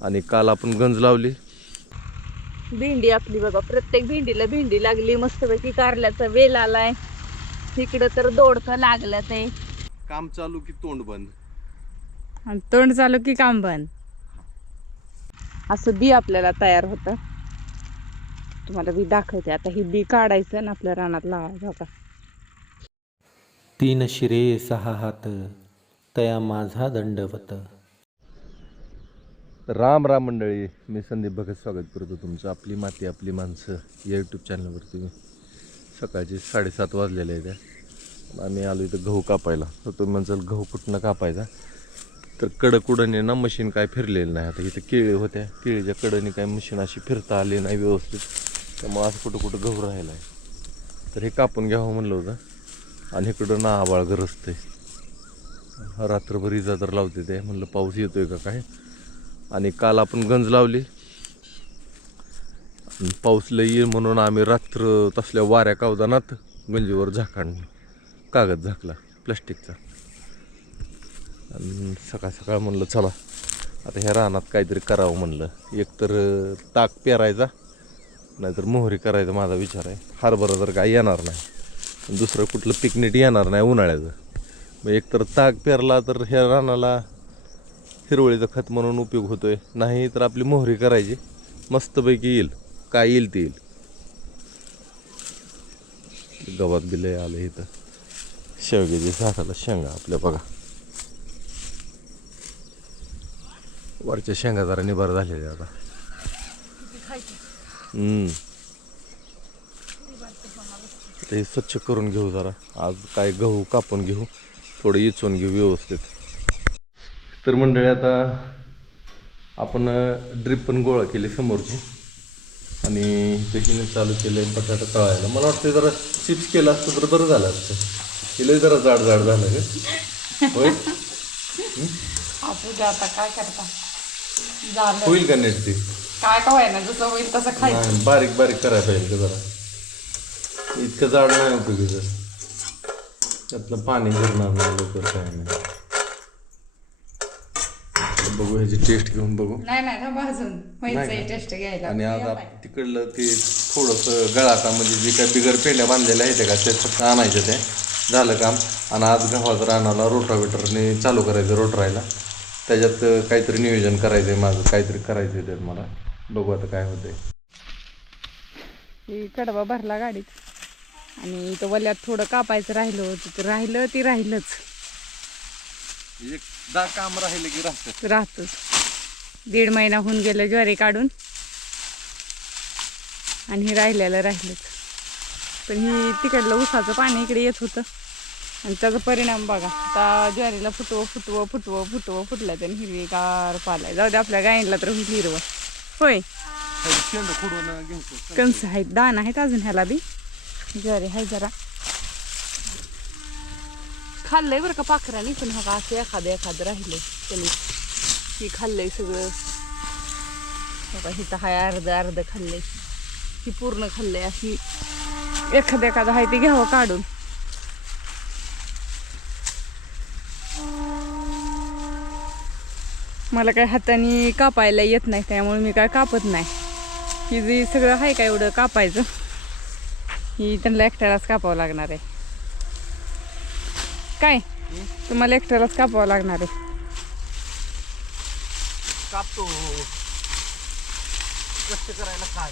आणि काल आपण गंज लावली. भेंडी आपली बघा, प्रत्येक भेंडीला भेंडी लागली, मस्तपैकी कारल्याचा वेल आलाय. इकडं तर दोडकं लागलं. ते काम चालू की तोंड बंद, आणि तोंड चालू की काम बंद, असं बी आपल्याला तयार होतं. तुम्हाला बी दाखवते आता. ही बी काढायचं आणि आपल्या रानात लावायचं का. 3 शिरे 6 हात तया माझा दंडवत. राम राम मंडळी, मी संदीप भगत स्वागत करतो तुमचं आपली माती आपली माणसं या यूट्यूब चॅनलवरती. मी सकाळचे 7:30 वाजलेले आहेत. आम्ही आलो इथं गहू कापायला. तर तुम्ही म्हणसाल गहू कुठनं कापायचा, तर कडकडने ना मशीन काय फिरलेलं नाही. आता इथं केळी होत्या, केळीच्या कडनी काय मशीन अशी फिरता आली नाही व्यवस्थित, त्यामुळे असं कुठं कुठं गहू राहिला आहे. तर हे कापून घ्यावं म्हणलं होतं. आणि इकडं ना आबाळ गरजते, रात्रभर इजा तर लावते ते. म्हणलं पाऊस येतोय का काय. आणि काल आपण गंज लावली, पाऊस लई येईल म्हणून आम्ही रात्र तसल्या वाऱ्या कावदानात गंजीवर झाकण कागद झाकला प्लास्टिकचा. आणि सकाळ सकाळ म्हणलं चला आता ह्या रानात काहीतरी करावं म्हणलं. एकतर ताक पेरायचा, नाहीतर मोहरी करायचा माझा विचार आहे. हरभरा तर काय येणार नाही, दुसरं कुठलं पिकनिक येणार नाही उन्हाळ्याचं. मग एकतर ताक पेरला तर ह्या रानाला हिरवळीचं खत म्हणून उपयोग होतोय, नाही तर आपली मोहरी करायची, मस्तपैकी येईल. काय येईल ते येईल. गवत बिले आलं इथं. शेवग्याची झाडाला शेंगा आपल्या बघा, वरच्या शेंगा जरा निबार झालेल्या आता. ते स्वच्छ करून घेऊ जरा. आज काय गहू कापून घेऊ, थोडं इचून घेऊ व्यवस्थित. तर मंडळी आता आपण ड्रिप पण गोळा केली समोरची, आणि त्याच्याने चालू केलं आहे बटाटा तळायला. मला वाटतं जरा चिप्स केलं असतं तर बरं झालं असतं. केलं जरा जाड जाड झालं का होय. आता काय करता, होईल का नीट ते, काय का व्हायना, जसं होईल तसं खायचं. बारीक बारीक करायला पाहिजे का जरा, इतकं जाड नाही उपयोगीचं. त्यातलं पाणी गिरणार नाही लवकर, काय नाही. बघू ह्याची टेस्ट घेऊन बघू. नाही भाजून व्हायचं टेस्ट घ्यायला. आणि आज आपण तिकडलं ते थोडंसं गळाटा म्हणजे जे काय बिगर पेंड्या बांधलेल्या आहेत का ते फक्त आणायचं, ते झालं काम. आणि आज गव्हाचं रानाला रोटावेटरने चालू करायचं रोटरायला. त्याच्यात काहीतरी नियोजन करायचं आहे माझं, काहीतरी करायचं आहे त्यात मला. बघू आता काय होतंय. कडबा भरला गाडीत, आणि इथं वल्यात थोडं कापायचं राहिलं होतं, तर राहिलंच. एकदा काम राहिलं की राहतच. 1.5 महिना होऊन गेलं ज्वारी काढून, आणि हे राहिलंच. पण ही तिकडलं उसाचं पाणी इकडे येत होतं, आणि त्याचा परिणाम बघा. आता ज्वारीला फुटलं त्याने हिरवीगार पालाय. जाऊ दे, आपल्या गायींला तर होईल हिरवं. होय, कणस आहेत, दाण आहेत अजून ह्याला बी. ज्वारी आहे जरा खाल्लंय बरं का पाखरांनी, पण हा असं एखादं राहिलंय त्यांनी. ही खाल्लंय सगळं बघा. हिथं हाय अर्ध खाल्लंय, ही पूर्ण खाल्लंय. अशी एखादं आहे ते घ्यावं काढून. मला काय हाताने कापायला येत नाही, त्यामुळे मी काय कापत नाही. ही जे सगळं आहे का एवढं कापायचं, ही त्यांना एकट्यालाच कापावं लागणार आहे. काय तुम्हाला एकट्यालाच कापावं लागणार आहे. कापतो, कष्ट करायला काय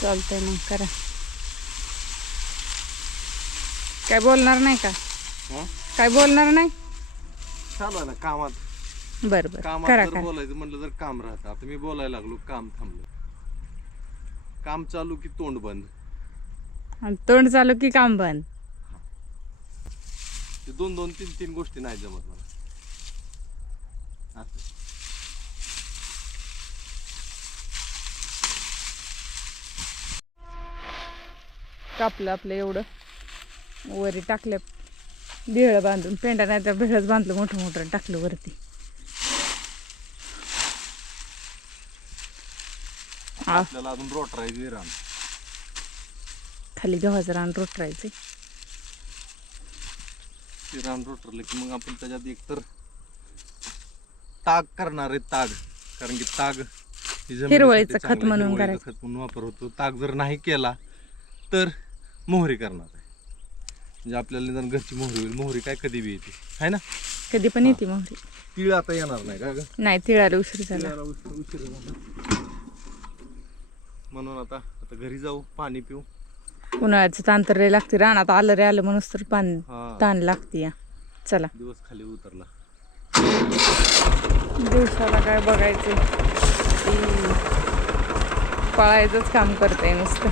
चालतंय, मग करा. काय बोलणार नाही का? काय बोलणार नाही? चालू आहे ना कामात. बरं कामात करा जर करा. बोलायचं म्हटलं तर काम राहतं. आता मी बोलायला लागलो, काम थांबलं. काम चालू की तोंड बंद, आणि तोंड चालू की काम बंद. ते 2-2, 3-3 गोष्टी नाही जमत मला. कापलं आपलं एवढं, वरी टाकल्या भेळ बांधून. पेंडा नाही तर भेळच बांधलं मोठं टाकलं वरती. आपल्याला अजून रोटरायचं रान, खाली गव्हाचं रान रोटरायचं. ते रान रोटरलं की मग आपण त्याच्यात एकतर ताग करणार आहे, ताग. कारण की ताग ही जमिनीसाठी हिरवळीचं खत चांगलं आहे, म्हणून हिरवळीचं करायचं. खत म्हणून वापर होतो. ताग जर नाही केला तर मोहरी करणार आहे. म्हणजे आपल्याला निदान घरची मोहरी होईल. मोहरी काय कधी बी येते आहे ना. कधी पण येते मोहरी. तीळ आता येणार नाही का ग? नाही, तिळाला उशीर झाला. तिळाला उशीर झाला. म्हणून आता घरी जाऊ, पाणी पिऊ. उन्हाळ्याचं ताण तर लय लागते. रानात आलं रे आलं म्हणून तर हा. ताण लागते या. चला, दिवस खाली उतरला. दिवसाला काय बघायचं, पळायचंच काम करते नुसतं.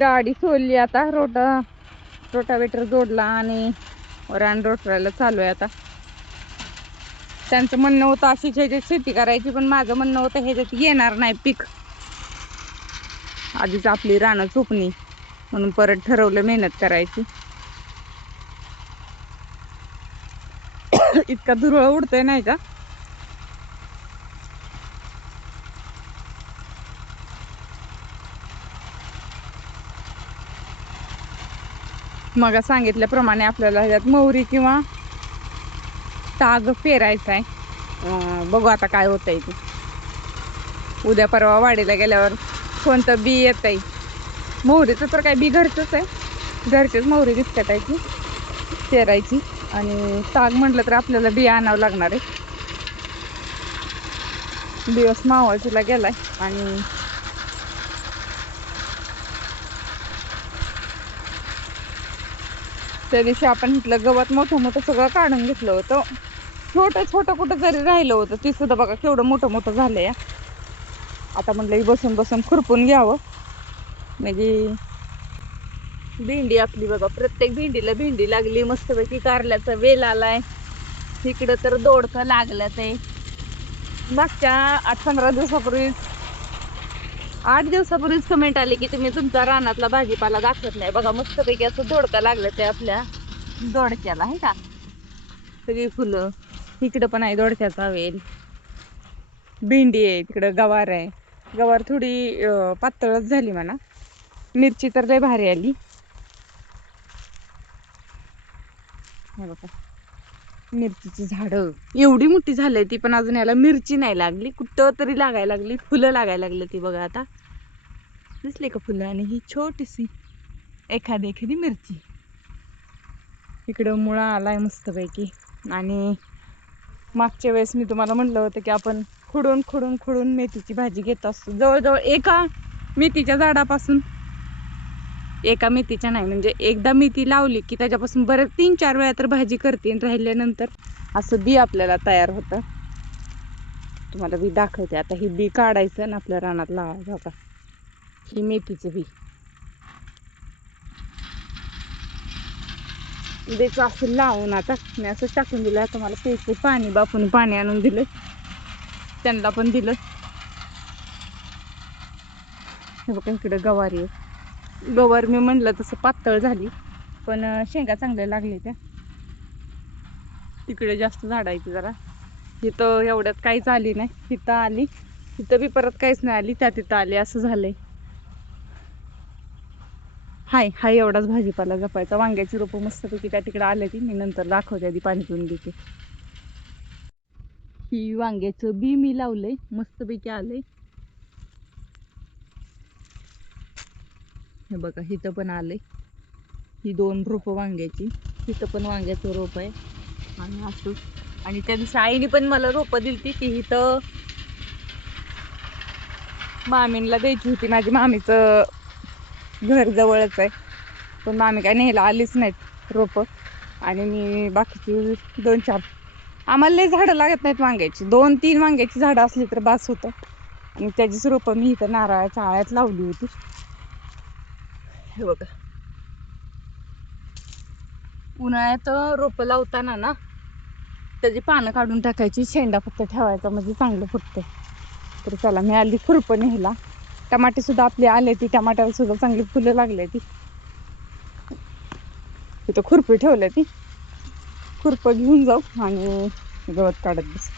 गाडी सोडली आता. रोटावेटर जोडला आणि रान रोटरायला चालू आहे आता. त्यांचं म्हणणं होतं अशीच ह्याच्यात शेती करायची, पण माझं म्हणणं होतं ह्याच्यात येणार नाही पीक. आधीच आपली रानं चुकणी म्हणून परत ठरवलं मेहनत करायची. इतका धुरळ उडतोय नाही का. मग सांगितल्याप्रमाणे आपल्याला ह्याच्यात मोहरी किंवा ताग पेरायचा आहे. बघू आता काय होतंय ते. उद्या परवा वाडीला गेल्यावर कोणतं बी येतंय. मोहरीचं तर काय बी घरचंच आहे. घरचीच मोहरी विकतायची, पेरायची. आणि ताग म्हटलं तर आपल्याला बी आणावं लागणार आहे. दिवस मावळतीला गेलाय आणि त्या दिवशी आपण इथलं गवत मोठं सगळं काढून घेतलं होतं. छोटं कुठं जरी राहिलं होतं ते सुद्धा बघा केवढं मोठं झालंय. आता म्हटलं बसून बसून खुरपून घ्यावं. म्हणजे भेंडी आपली बघा, प्रत्येक भेंडीला भेंडी लागली. मस्तपैकी कारल्याचा वेल आलाय. इकडं तर दोडकं लागलं. ते मागच्या 8-15 दिवसापूर्वी 8 दिवसापूर्वीच कमेंट आली की तुम्ही तुमचा रानातला भाजीपाला दाखवत नाही. बघा मस्तपैकी असं दोडकं लागलं ते आपल्या दोडक्याला आहे का. सगळी फुलं. इकडं पण आहे दोडक्याचा वेल. भेंडी आहे, तिकडं गवार आहे. गवार थोडी पातळच झाली म्हणा. मिरची तर लय भारी आली. हे बघा मिरचीची झाडं एवढी मोठी झाली ती, पण अजून याला मिरची नाही लागली. कुठं तरी लागायला लागली, फुलं लागायला लागली ती बघा. आता दिसली का फुलं. आणि ही छोटीशी एखादी मिरची. इकडं मुळा आलाय मस्तपैकी. आणि मागच्या वेळेस मी तुम्हाला म्हणलं होतं की आपण खुडून मेथीची भाजी घेत असतो. जवळजवळ एका मेथीच्या झाडापासून, एका मेथीच्या नाही म्हणजे एकदा मेथी लावली की त्याच्यापासून बरं 3-4 वेळा तर भाजी करते. आणि राहिल्यानंतर असं बी आपल्याला तयार होतं. तुम्हाला बी दाखवते आता. ही बी काढायचं आणि आपल्या रानात लावायचं. बघा ही मेथीचं बी. द्यायचं असं लावून आता मी असं टाकून दिलं. आता मला प्यायचं पाणी, बापून पाणी आणून दिलं, त्यांना पण दिलं. हे बघा इकडे गवारी आहे. गवार मी म्हणलं तसं पातळ झाली, पण शेंगा चांगल्या लागल्या त्या. तिकडे जास्त झाड आहे ती जरा. इथं एवढ्यात काहीच आली नाही. तिथं आली, तिथं बी परत काहीच नाही आली. त्या तिथं आली, असं झालंय. हाय एवढाच भाजीपाला जपायचा. वांग्याची रोपं मस्तपैकी त्या तिकडे आले ती. मी नंतर दाखवते, आधी पाणी पिऊन घेते. ही वांग्याचं बी मी लावलंय, मस्तपैकी आलंय. हे बघा इथं पण आलंय. ही 2 रोपं वांग्याची. इथं पण वांग्याचं रोप आहे. आणि असं. आणि त्या दिवशी आईने पण मला रोपं दिली ती इथं मामींना द्यायची होती. माझी मामीचं घर जवळच आहे, पण मामी काय न्यायला आलीच नाहीत रोपं. आणि मी बाकीची 2-4 आम्हाला लय झाडं लागत नाहीत वांग्याची. 2-3 वांग्याची झाडं असली तर बास होतं. आणि त्याचीच रोपं मी इथं नारळाच्या आळ्यात लावली होती. हे बघा उन्हाळ्यात रोपं लावताना ना त्याची पानं काढून टाकायची, शेंडा फक्त ठेवायचा, म्हणजे चांगलं फुटतं. तर चला मी आली खुरपं न्यायला. टमाटे सुद्धा आपले आले ती. टमाट्याला सुद्धा चांगली फुलं लागले ती. तिथं खुरपी ठेवल्या ती. खुरपं घेऊन जाऊ आणि गवत काढत बस.